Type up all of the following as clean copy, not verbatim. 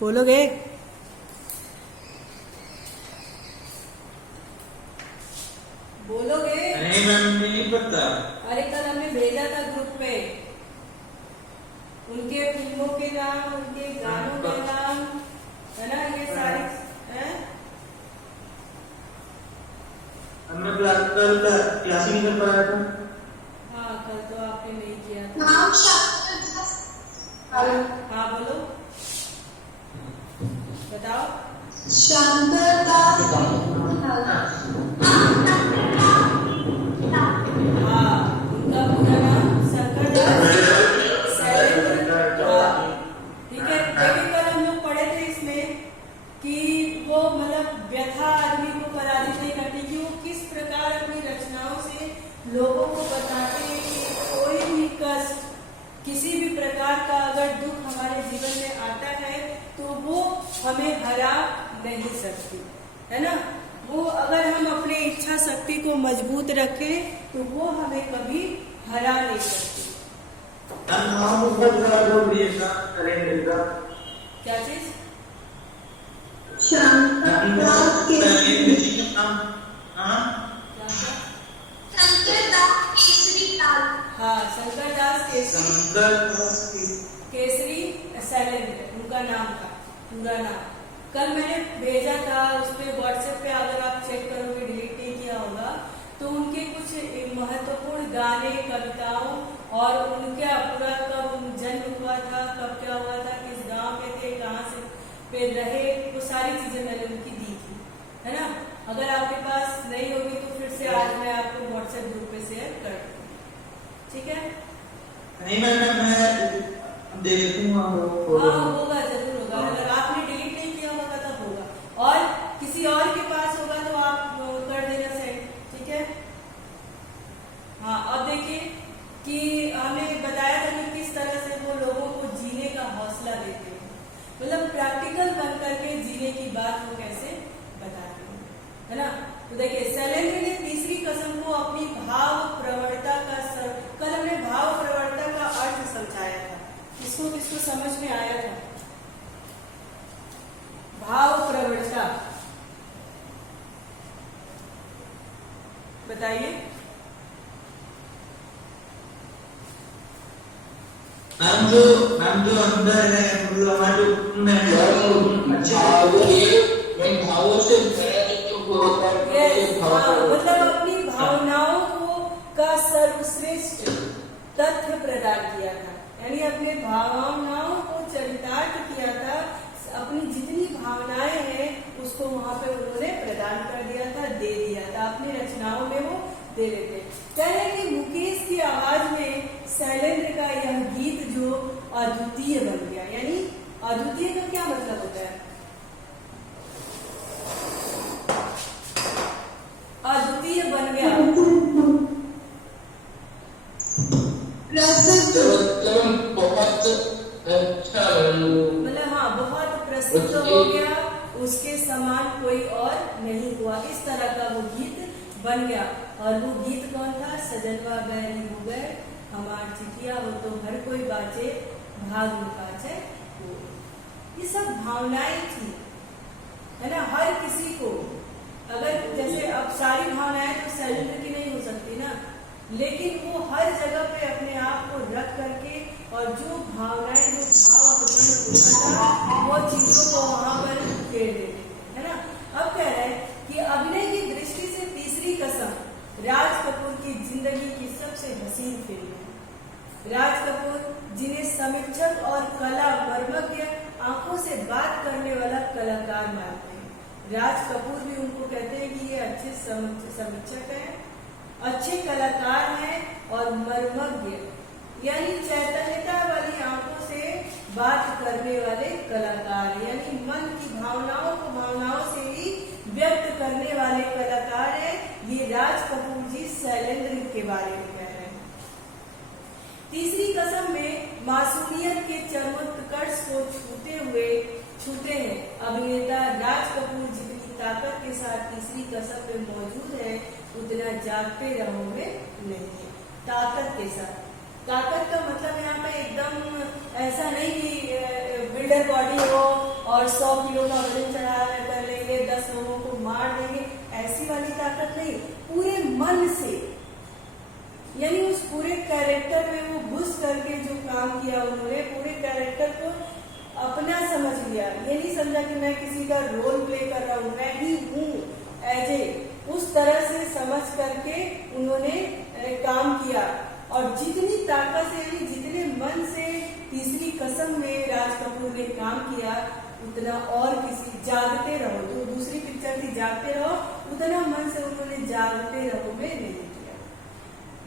बोलोगे? बोलोगे? नहीं मैम, नहीं पता। अरे कल हमने भेजा था ग्रुप पे, उनके फिल्मों के नाम, उनके गानों के नाम, है ना, ये सारे हैं। हमने कल क्लास ही नहीं कर पाया था। हाँ, कल तो आपने नहीं किया था। हाँ बोलो, बताओ। शंकर दास। हाँ, उनका पूरा नाम शंकर दास शैलेंद्र। ठीक है, लेकिन कल हम लोग पढ़े थे इसमें कि वो मतलब व्यथा आदमी को पराजित नहीं करती, कि वो किस प्रकार अपनी रचनाओं से लोगों को बताते हैं कि कोई भी कष्ट, किसी भी प्रकार का अगर दुख हमारे जीवन में आता है तो वो हमें हरा नहीं सकती, है ना। वो अगर हम अपने इच्छा शक्ति को मजबूत रखें तो वो हमें कभी हरा नहीं सकती। क्या चीज? शंकर दास केसरी लाल। हाँ, शंकर दास केसरी शैलेंद्र उनका नाम था, पूरा नाम। कल मैंने भेजा था उस पर व्हाट्सएप पे, अगर आप चेक करोगे, डिलीट नहीं किया होगा, तो उनके कुछ महत्वपूर्ण गाने, कविताओं और उनका पूरा कब जन्म हुआ था, कब क्या हुआ था, किस गांव में थे, कहाँ से पे रहे, वो सारी चीजें मैंने उनकी दी थी, है ना। अगर आपके पास नहीं होगी तो फिर से आज मैं आपको व्हाट्सएप ग्रुप पे शेयर कर दूंगी, ठीक है। नहीं मैं देखूंगा। हाँ, होगा, जरूर होगा। अगर आपने डिलीट नहीं किया होगा तब होगा, और किसी और के पास होगा तो आप कर देना सेंड, ठीक है। हाँ, अब देखिए कि हमने बताया था कि किस तरह से वो लोगों को जीने का हौसला देते हैं, मतलब प्रैक्टिकल बन करके जीने की बात वो कैसे बताते हैं, है ना। तो देखिए, शैलेंद्र ने तीसरी कसम को अपनी भाव प्रवणता का कल हमने भाव प्रवणता का अर्थ समझाया था, किसको किसको समझ में आया था? भाव प्रवणता बताइए। मैम जो अंदर है, मतलब हमारे भावों से मतलब अपनी भावनाओं को का सर्वश्रेष्ठ तथ्य प्रदान किया था, यानी अपने भावनाओं को चरितार्थ किया था, अपनी जितनी भावनाएं हैं उसको वहां पे उन्होंने प्रदान कर दिया था, दे दिया था, अपनी रचनाओं में वो दे देते। कह रहे कि मुकेश की आवाज में शैलेंद्र का यह गीत जो अद्वितीय बन गया, यानी अद्वितीय का क्या मतलब होता है? अद्वितीय बन गया, बहुत अच्छा, मतलब हाँ, बहुत प्रसिद्ध हो गया, उसके समान कोई और नहीं हुआ, इस तरह का वो गीत बन गया। और वो गीत कौन था? सजनवा बैरी हो गए हमार चिठिया, वो तो हर कोई बाचे भाग मुकाचे। ये सब भावनाएं थी, है ना, हर किसी को। अगर जैसे अब सारी भावनाएं तो शैलेंद्र की नहीं हो सकती ना, लेकिन वो हर जगह पे अपने आप को रख करके और जो भावनाएं, जो भाव उत्पन्न होता था, वो चीजों को वहां पर फेर देते, है ना। अब कह रहे हैं कि अभिनय की दृष्टि से तीसरी कसम राज कपूर की जिंदगी की सबसे हसीन फिल्म है। राज कपूर, जिन्हें समीक्षक और कला मर्मज्ञ, आंखों से बात करने वाला कलाकार मानते हैं, राज कपूर भी उनको कहते हैं कि ये अच्छे समीक्षक हैं, अच्छे कलाकार हैं और मर्मज्ञ, यानी चैतन्यता वाली आंखों से बात करने वाले कलाकार, यानी मन की भावनाओं को भावनाओं से ही व्यक्त करने वाले कलाकार हैं। ये राज कपूर जी शैलेंद्र के बारे में कह रहे हैं। तीसरी कसम में मासूमियत के चरमोत्कर्ष को छूते हैं अभिनेता राज कपूर जितनी ताकत के साथ तीसरी कसम में मौजूद है, उतना जागते रहो में नहीं है। ताकत के साथ, ताकत का मतलब यहाँ पे एकदम ऐसा नहीं कि बिल्डर बॉडी हो और 100 किलो का वजन चढ़ा कर लेंगे, 10 लोगों को मार देंगे, ऐसी वाली ताकत नहीं। पूरे मन से, यानी उस पूरे कैरेक्टर में वो घुस करके जो काम किया उन्होंने, पूरे कैरेक्टर को अपना समझ लिया। ये नहीं समझा कि मैं किसी का रोल प्ले कर रहा हूँ, मैं ही हूँ एज ए, उस तरह से समझ करके उन्होंने काम किया। और जितनी ताकत से, यानी जितने मन से तीसरी कसम में राज कपूर ने काम किया, उतना और किसी, जागते रहो, तो दूसरी पिक्चर थी जागते रहो, उतना मन से उन्होंने जागते रहो में नहीं किया।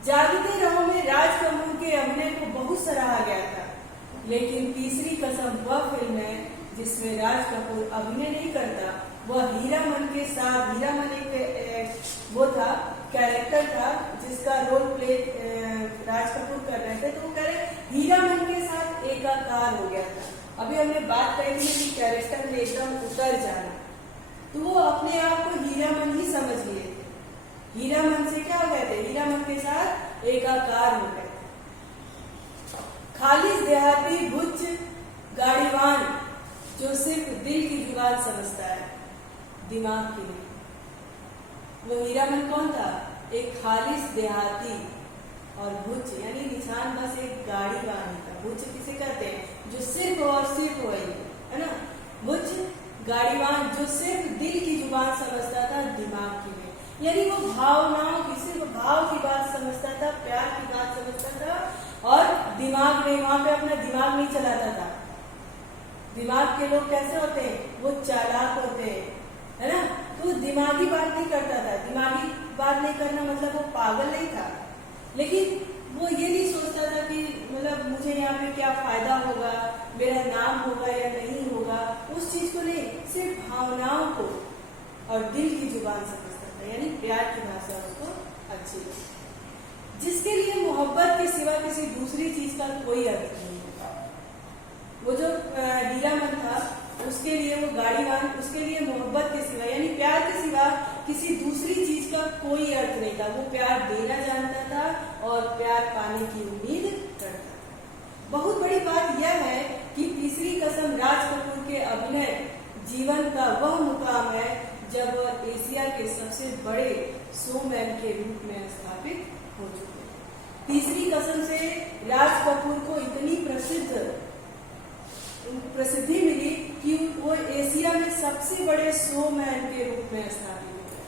जागते रहो में राज कपूर के अभिनय को बहुत सराहा गया था, लेकिन तीसरी कसम वह फिल्म है जिसमें राज कपूर अभिनय नहीं करता, वह हीरामन के साथ, हीरामन एक वो था, कैरेक्टर था जिसका रोल प्ले राज कपूर कर रहे थे, तो वो कह रहे हीरामन के साथ एकाकार हो गया था। अभी हमने बात कही थी कि कैरेक्टर में एकदम उतर जाना, तो वो अपने आप को हीरामन ही समझ लिए थे। हीरामन से क्या हो गए थे, हीरामन के साथ एकाकार हो गए। खालिस देहाती भुज गाड़ीवान जो सिर्फ दिल की जुबान समझता है, दिमाग की नहीं। वो हीरामन कौन था, एक खालिस देहाती, और भुज यानी निशान बस एक गाड़ीवान था। भुज किसे कहते हैं, जो सिर्फ और सिर्फ वही है ना, भुज गाड़ीवान जो सिर्फ दिल की जुबान समझता था, दिमाग की नहीं। यानी वो भावनाओं की, सिर्फ भाव की बात समझता था, प्यार की बात समझता था, और दिमाग में, वहां पे अपना दिमाग नहीं चलाता था। दिमाग के लोग कैसे होते हैं, वो चालाक होते हैं, है ना, तो दिमागी बात नहीं करता था। दिमागी बात नहीं करना मतलब वो पागल नहीं था, लेकिन वो ये नहीं सोचता था कि मतलब मुझे यहाँ पे क्या फायदा होगा, मेरा नाम होगा या नहीं होगा, उस चीज को नहीं, सिर्फ भावनाओं को और दिल की जुबान समझता था, यानी प्यार की भाषा उसको अच्छी लगी, जिसके लिए मोहब्बत के सिवा किसी दूसरी चीज का कोई अर्थ नहीं होता। वो जो हीरामन था, उसके लिए, वो गाड़ीवान, उसके लिए मोहब्बत के सिवा, यानी प्यार के सिवा किसी दूसरी चीज का कोई अर्थ नहीं था। वो प्यार देना जानता था और प्यार पाने की उम्मीद करता था। बहुत बड़ी बात यह है कि तीसरी कसम राज कपूर के अभिनय जीवन का वह मुकाम है जब वह एशिया के सबसे बड़े शोमैन के रूप में स्थापित हो चुके हैं। तीसरी कसम से राज कपूर को इतनी प्रसिद्धि मिली कि वो एशिया में सबसे बड़े शोमैन के रूप में स्थापित हुए,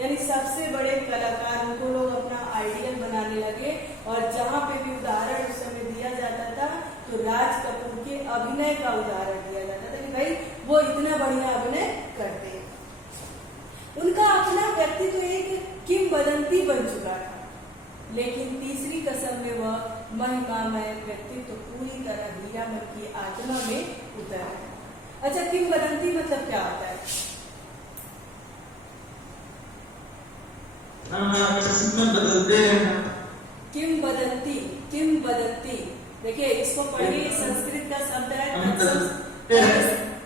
यानी सबसे बड़े कलाकार, उनको लोग अपना आइडियल बनाने लगे। और जहां पे भी उदाहरण उस समय दिया जाता था, तो राज कपूर के अभिनय का उदाहरण दिया जाता था कि भाई वो इतना बढ़िया अभिनय करते हैं। उनका अपना व्यक्तित्व एक किंवदंती बन चुका था, लेकिन तीसरी कसम में वह महिमामय व्यक्तित्व पूरी तरह हीरामन की आत्मा में उतर है। अच्छा, किंवदंती मतलब क्या होता है? बदलते हैं। किंवदंती, किंवदंती, देखिए इसको पढ़िए, संस्कृत का शब्द है,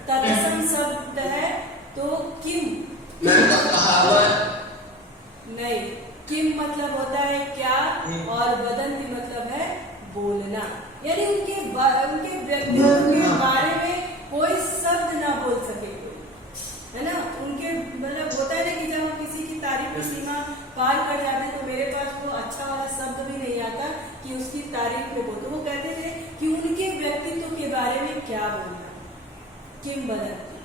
तत्सम शब्द है, तो किम नहीं, किम मतलब होता है क्या, और वदंती मतलब है बोलना, यानी उनके व्यक्तित्व के बारे में कोई शब्द ना बोल सके, है ना। उनके मतलब होता है ना कि जब हम किसी की तारीफ की सीमा पार कर जाते हैं, तो मेरे पास वो अच्छा वाला शब्द भी नहीं आता कि उसकी तारीफ में बोल, तो वो कहते थे कि उनके व्यक्तित्व के बारे में क्या बोलना, किंवदंती,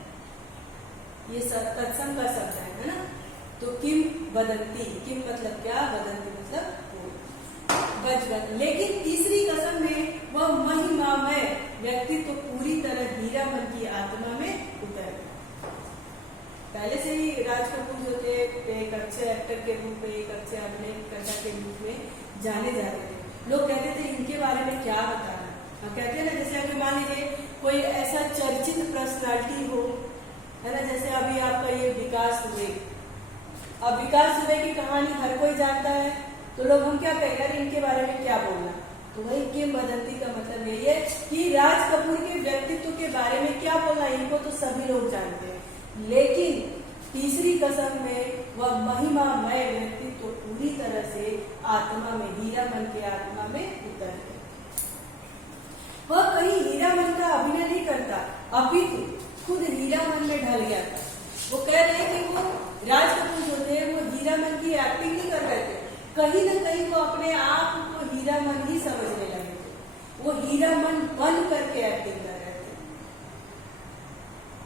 ये तत्सम का शब्द है ना। तो किम वदंती, किम मतलब क्या, वदंती मतलब बचपन। लेकिन तीसरी कसम में वह महिमामय व्यक्तित्व पूरी तरह हीरामन की आत्मा में उतर गया। पहले से ही राज कपूर जो थे एक अच्छे एक्टर के रूप में, एक अच्छे अभिनेता के रूप में जाने जाते थे। लोग कहते थे इनके बारे में क्या बताना, हम कहते हैं ना, जैसे अभी मान लीजिए कोई ऐसा चर्चित पर्सनालिटी हो, है ना, जैसे अभी आपका ये विकास दुबे। अब विकास दुबे की कहानी हर कोई जानता है, तो लोग हम क्या कहेंगे, इनके बारे में क्या बोलना, तो वही किंवदंती का मतलब यही है कि राज कपूर के व्यक्तित्व के बारे में क्या बोलना, इनको तो सभी लोग जानते हैं। लेकिन तीसरी कसम में वह महिमामय व्यक्तित्व पूरी तरह से आत्मा में, हीरामन के आत्मा में उतर गया। वह कहीं हीरामन का अभिनय नहीं करता, अपितु खुद हीरामन बन करके एक्टिंग कर रहे थे।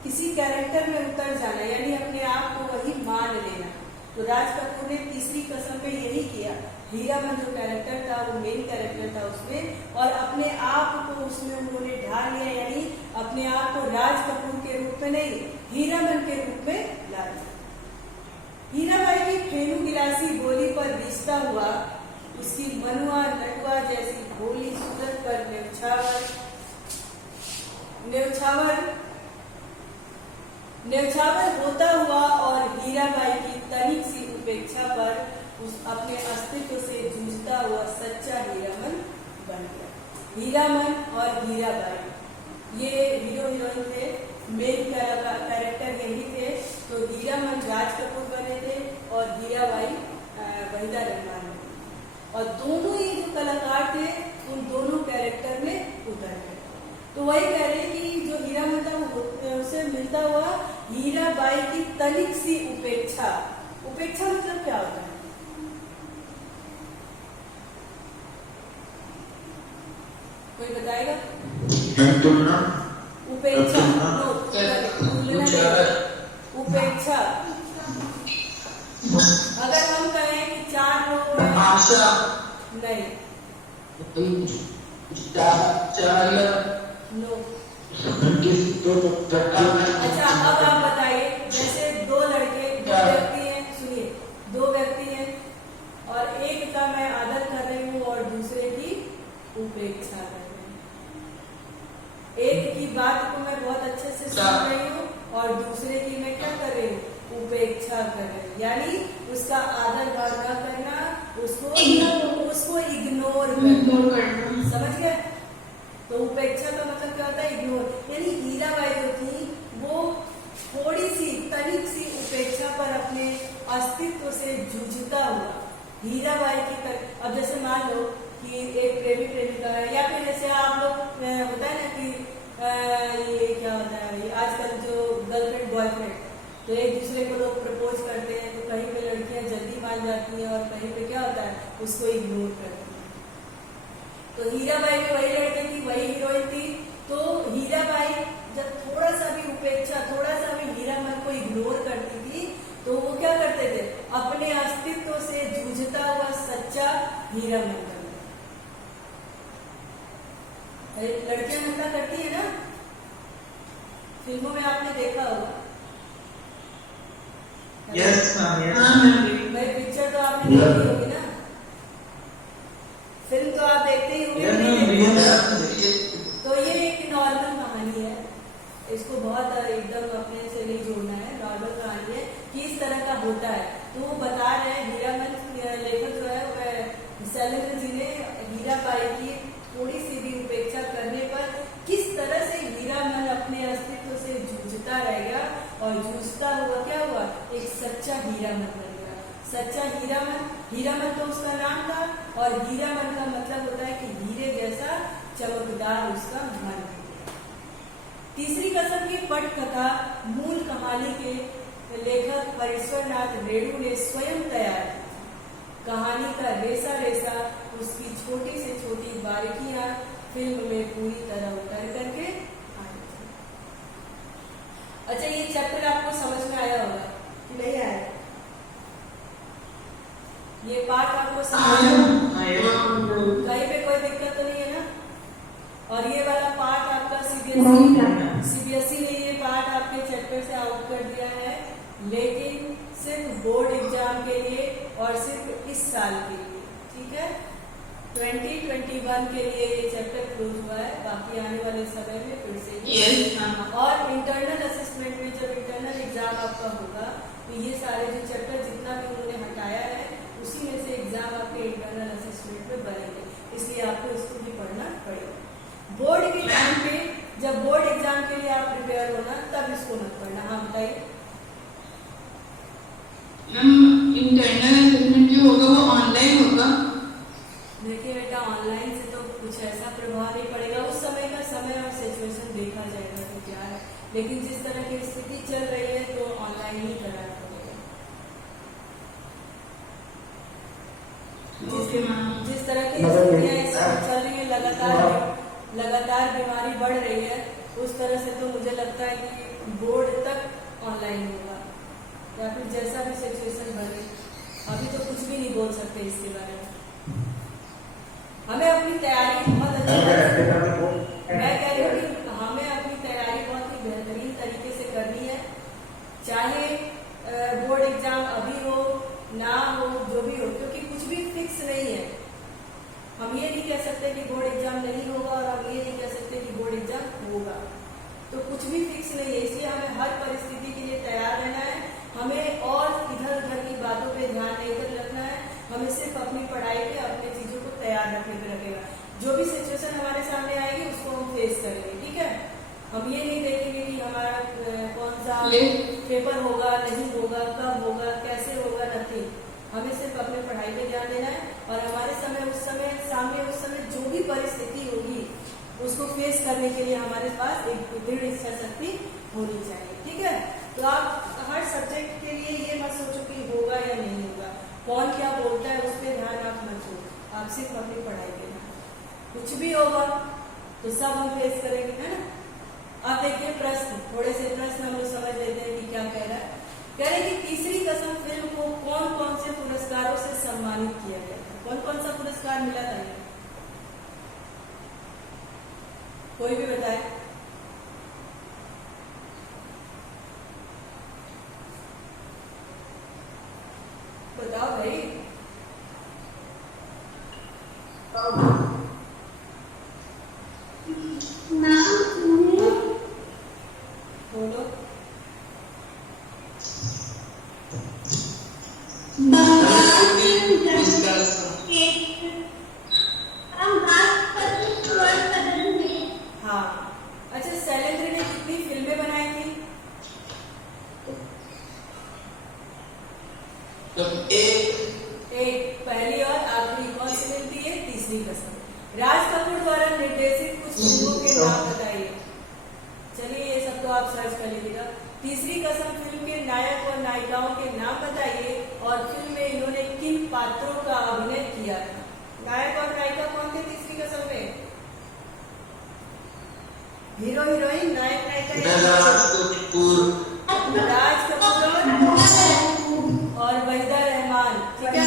किसी कैरेक्टर में उतर जाना यानी अपने आप को वही मान लेना। तो राज कपूर ने तीसरी कसम में यही किया। हीरामन जो कैरेक्टर था वो मेन कैरेक्टर था उसमें, और अपने आप को उसमें उन्होंने ढाल लिया, यानी अपने आप को राज कपूर के रूप में नहीं, हीरामन के रूप में ला दिया। हीराबाई की फेनू गिलासी बोली पर रिश्ता हुआ, उसकी मनुआ नटुआ जैसी भोली सूरत पर न्यौछावर होता हुआ, और हीराबाई की तनिक सी उपेक्षा पर उस अपने अस्तित्व से जूझता हुआ सच्चा हीरामन बन गया। हीरामन और हीराबाई ये हीरो हीरोइन थे, मेन कैरेक्टर यही थे। तो हीरामन राज कपूर बने थे और हीराबाई वहीदा रहमान बनी, और दोनों ही जो कलाकार थे उन दोनों कैरेक्टर में उतर गए। तो वही कह रहे हैं कि जो हीरामन था वो उससे मिलता हुआ हीराबाई की तनिक सी उपेक्षा। उपेक्षा मतलब क्या होता है? कोई बताएगा? तुलना, उपेक्षा, उपेक्षा। अगर हम कहें कि 4 लोग हैं, आशा नहीं, नो। अच्छा, अब आप बताइए, जैसे 2 लड़के, 2 व्यक्ति हैं, सुनिए, 2 व्यक्ति हैं और एक का मैं आदर कर रही हूँ और दूसरे की उपेक्षा कर रही हूँ। एक की बात को मैं बहुत अच्छे से सुन रही हूँ और दूसरे की मैं क्या कर रही हूँ? उपेक्षा कर रही हूँ, यानी उसका आदर भाव न करना, उसको इग्नोर करना। समझ गए? तो उपेक्षा का मतलब क्या होता है? इग्नोर। यानी हीराबाई जो थी वो थोड़ी सी तनिक सी उपेक्षा पर अपने अस्तित्व से जूझता हुआ हीराबाई की अब जैसे मान लो कि एक प्रेमी प्रेमिका है, या फिर जैसे आप लोग होता है ना कि ये क्या होता है आजकल जो गर्लफ्रेंड बॉयफ्रेंड, तो एक दूसरे को लोग प्रपोज करते हैं, तो कहीं पे लड़कियां जल्दी मान जाती हैं और कहीं पे क्या होता है उसको इग्नोर करती हैं। तो हीराबाई भी वही लड़की थी, वही हीरोइन थी। तो हीराबाई जब थोड़ा सा भी उपेक्षा, थोड़ा सा भी हीरामन को इग्नोर करती थी, तो वो क्या करते थे? अपने अस्तित्व से जूझता हुआ सच्चा हीरामन बनता। लड़कियां नशा करती है ना, फिल्मों में आपने देखा होगा। यस मैम, भाई पिक्चर तो आपने देखी होगी ना, फिल्म तो आप देखते ही होंगे। तो ये एक नॉर्मल कहानी है, इसको बहुत एकदम अपने से नहीं जोड़ना है, नॉर्मल कहानी है कि इस तरह का होता है। तो वो बता रहे हैं, हीरामन लेखक जो है शैलेंद्र जी ने हीराबाई की थोड़ी सी भी उपेक्षा करने पर किस तरह से हीरामन अपने अस्तित्व से जूझता रह गया, और जूझता हुआ क्या हुआ? एक सच्चा हीरामन बन गया। सच्चा हीरामन तो उसका नाम था, और हीरामन का मतलब होता है कि हीरे जैसा चमकदार उसका मन। तीसरी कसम की पटकथा मूल कहानी के लेखक परेश्वरनाथ रेणु ने स्वयं तैयार की। कहानी का रेसा रेसा, उसकी छोटी से छोटी बारीकियां फिल्म में पूरी तरह उतर करके आई थी। अच्छा, ये चैप्टर आपको समझ में आया होगा कि नहीं आया? ये पार्ट आपको समझ में कहीं पे कोई दिक्कत तो नहीं है ना? और ये वाला पार्ट आपका सीबीएसई ने ये पार्ट आपके चैप्टर से आउट कर दिया है, लेकिन सिर्फ बोर्ड एग्जाम के लिए और सिर्फ इस साल के लिए। ठीक है, 2021 के लिए ये चैप्टर क्लोज हुआ है, बाकी आने वाले समय में फिर से और इंटरनल असेसमेंट में जब इंटरनल एग्जाम आपका होगा तो ये सारे जो चैप्टर जितना भी उन्होंने हटाया है उसी में से एग्जाम आपके इंटरनल असेसमेंट में बनेंगे, इसलिए आपको इसको भी पढ़ना पड़ेगा। बोर्ड के टाइम पे जब बोर्ड एग्जाम के लिए आप प्रिपेयर होना तब इसको मत पढ़ना। हाँ बताइए। इंटरनल असेसमेंट जो होगा वो ऑनलाइन होगा? देखिए बेटा, ऑनलाइन से तो कुछ ऐसा प्रभाव नहीं पड़ेगा, उस समय का समय और सिचुएशन देखा जाएगा कि क्या है, लेकिन जिस तरह की स्थिति चल रही है तो ऑनलाइन ही करना पड़ेगा। जिस तरह की स्थितियाँ चल रही है लगातार लगातार बीमारी बढ़ रही है, उस तरह से तो मुझे लगता है कि बोर्ड तक ऑनलाइन होगा या फिर जैसा भी सिचुएशन बने। अभी तो कुछ भी नहीं बोल सकते इसके बारे में। हमें अपनी तैयारी बहुत अच्छी मैं कह रही हूँ कि हमें अपनी तैयारी बहुत ही बेहतरीन तरीके से करनी है, चाहे बोर्ड एग्जाम अभी हो ना हो जो भी हो, क्योंकि कुछ भी फिक्स नहीं है। हम ये नहीं कह सकते कि बोर्ड एग्जाम नहीं होगा और हम ये नहीं कह सकते कि बोर्ड एग्जाम होगा, तो कुछ भी फिक्स नहीं है। इसलिए हमें हर परिस्थिति के लिए तैयार रहना है। हमें और इधर उधर की बातों पे ध्यान नहीं कर रखना है, हमें सिर्फ अपनी पढ़ाई पे अपनी चीजों को तैयार रखने पे रखेगा। जो भी सिचुएशन हमारे सामने आएगी उसको हम फेस करेंगे, ठीक है। हम ये नहीं देखेंगे कि हमारा कौन सा पेपर होगा, नहीं होगा, कब होगा, कैसे होगा, नथिंग। हमें सिर्फ अपने पढ़ाई पे ध्यान देना है और हमारे सामने उस समय जो भी परिस्थिति होगी उसको फेस करने के लिए हमारे पास एक दृढ़ इच्छा शक्ति होनी चाहिए, ठीक है। तो आप हर सब्जेक्ट के लिए ये मत सोचो कि होगा या नहीं होगा, कौन क्या बोलता है उस पर ध्यान आप मत दो, आप सिर्फ अपनी पढ़ाई पे ध्यान। कुछ भी होगा तो सब हम फेस करेंगे, है ना। अब देखिए प्रश्न, थोड़े से प्रश्न हम लोग समझ लेते हैं कि क्या कह रहा है। कह रहे कि तीसरी कसम फिल्म को कौन कौन से पुरस्कारों से सम्मानित किया गया था? कौन कौन सा पुरस्कार मिला था? कोई भी बताए। बताओ भाई। बोलो। हाँ, अच्छा, शैलेंद्र ने कितनी फिल्में बनाई थी? एक पहली और आखिरी। कौन सी फिल्म थी ये? तीसरी कसम। राज कपूर द्वारा निर्देशित कुछ फिल्मों के नाम बताइए। चलिए ये सब तो आप सर्च कर लीजिएगा। तीसरी कसम फिल्म के नायक और नायिकाओं के नाम बताइए और फिल्म में इन्होंने किन पात्रों का अभिनय किया था? नायक और नायिका कौन थे तीसरी कसम में? हीरो हीरोइन, नायक नायिका। राज कपूर और वहीदा रहमान, ठीक है।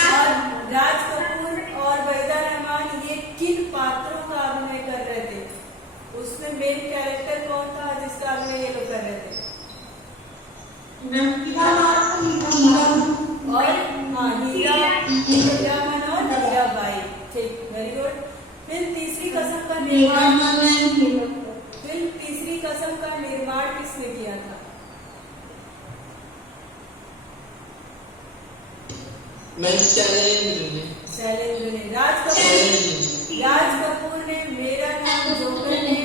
और राज कपूर और वहीदा रहमान ये किन पात्रों का अभिनय कर रहे थे? उसमें मेन कैरेक्टर कौन था जिसका अभिनय ये लोग कर रहे थे? और हीरामन और हीराबाई, ठीक, वेरी गुड। फिल्म तीसरी कसम का निर्माण किसने किया था? शैलेंद्र ने। राज कपूर ने मेरा नाम जोकर के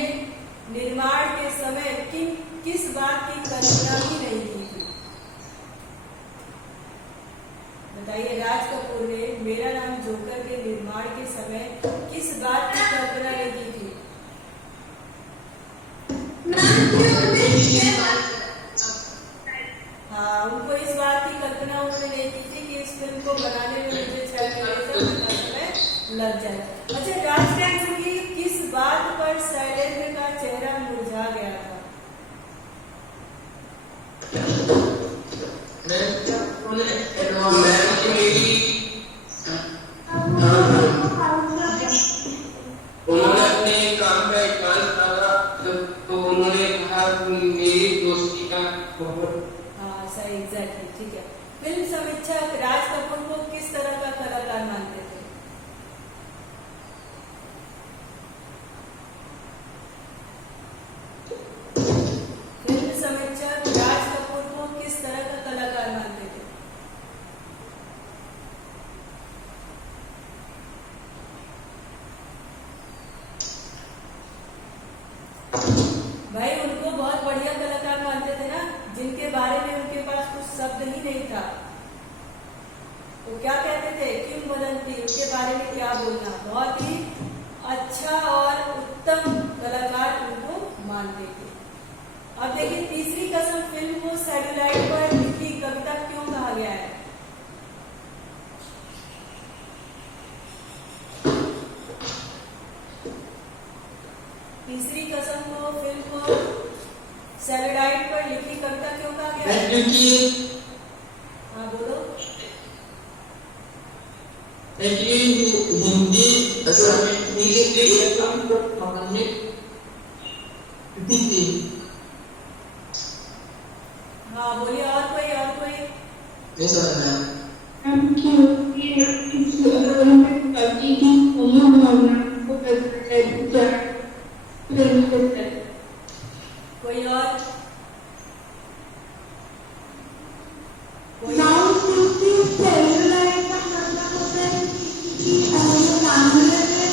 निर्माण के समय किस बात की कल्पना ही नहीं की थी? बताइए। राज कपूर ने मेरा नाम जोकर के निर्माण के समय किस बात की कल्पना नहीं की थी? हाँ, उनको इस बात की कल्पना उन्होंने नहीं की थी कि इस फिल्म को बनाने में मुझे 6 महीने से समय लग जाए। अच्छा, राज कपूर की किस बात पर शैलेंद्र का चेहरा मुरझा गया था? उन्होंने अपने काम का इकबाल करा तो उन्होंने कहा मेरी दोस्ती का बहुत। हाँ, सही, एग्जैक्टली, ठीक है। फिल्म समीक्षक राज कपूर को किस तरह का कलाकार मानते थे? फिल्म समीक्षक राज कपूर को किस तरह का कलाकार मानते थे? भाई, उनको बहुत बढ़िया कलाकार मानते थे ना, जिनके बारे में उनके पास कुछ शब्द ही नहीं था। तो क्या कहते थे? किंवदंती, उनके बारे में क्या बोलना। बहुत ही अच्छा और उत्तम कलाकार उनको मानते थे। अब देखिए, तीसरी कसम फिल्म को सैटेलाइट पर लिखी कविता क्यों कहा गया है? कसम को फिल्म को सेलुलाइड पर लिखी कविता क्यों कहा गया है? क्योंकि हाँ बोलो। हिंदी हाँ बोलिए, और कोई नहीं समझना क्योंकि किसी कवि की मनोभावना को प्रेरित करता है। कोई और कोई नाउ सूची सेलुलाइड का मतलब होता है कि वो जानवर है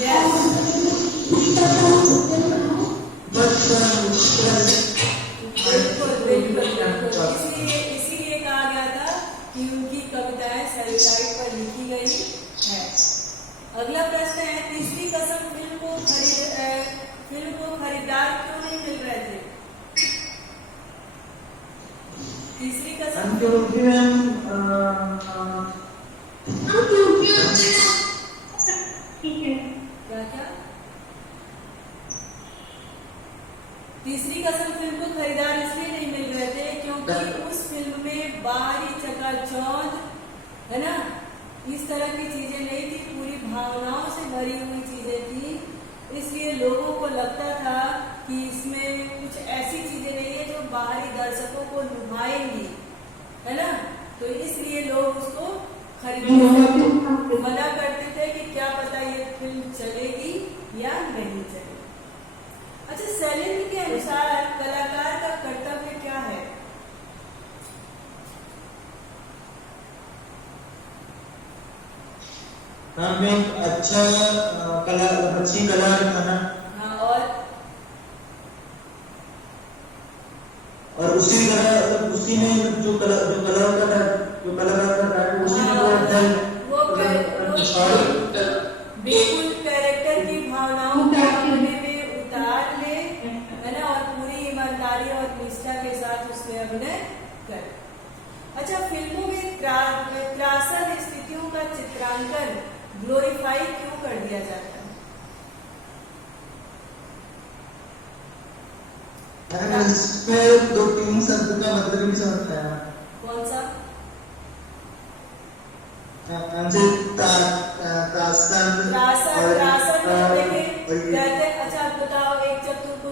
यस बिल्कुल बिल्कुल बिल्कुल, इसीलिए कहा गया था कि उनकी कविताएं सेलुलाइड पर लिखी गई है। अगला प्रश्न है, तीसरी कसम फिल्म को खरीदार क्यों नहीं मिल रहे थे? तीसरी कसम क्योंकि मैम क्या क्या? तीसरी कसम फिल्म को खरीदार इसलिए नहीं मिल रहे थे क्योंकि उस फिल्म में बाहरी चकाचौंध है ना, इस तरह की चीजें नहीं थी, पूरी भावनाओं से भरी हुई चीजें थी। इसलिए लोगों को लगता था कि इसमें कुछ ऐसी चीजें नहीं है जो बाहरी दर्शकों को लुभाएंगी, है ना, तो इसलिए लोग उसको खरीदने से मना करते थे कि क्या पता ये फिल्म चलेगी या नहीं चलेगी। अच्छा, शैलेंद्र के अनुसार कलाकार का कर्तव्य क्या है? हमें अच्छी कला दिखाना हाँ, और उसी में जो कलाकार का है उसी में वो बिल्कुल कैरेक्टर की भावनाओं को अपने में उतार ले, है ना, और पूरी ईमानदारी और निष्ठा के साथ उसमें अभिनय कर। अच्छा, फिल्मों में त्रासद स्थितियों का चित्रांकन ग्लोरीफाई क्यों कर दिया जाता है? इसमें 2-3 शब्द का मतलब नहीं समझता है। कौन सा? त्रासद देखिए कहते, अच्छा बताओ, एक चतुर को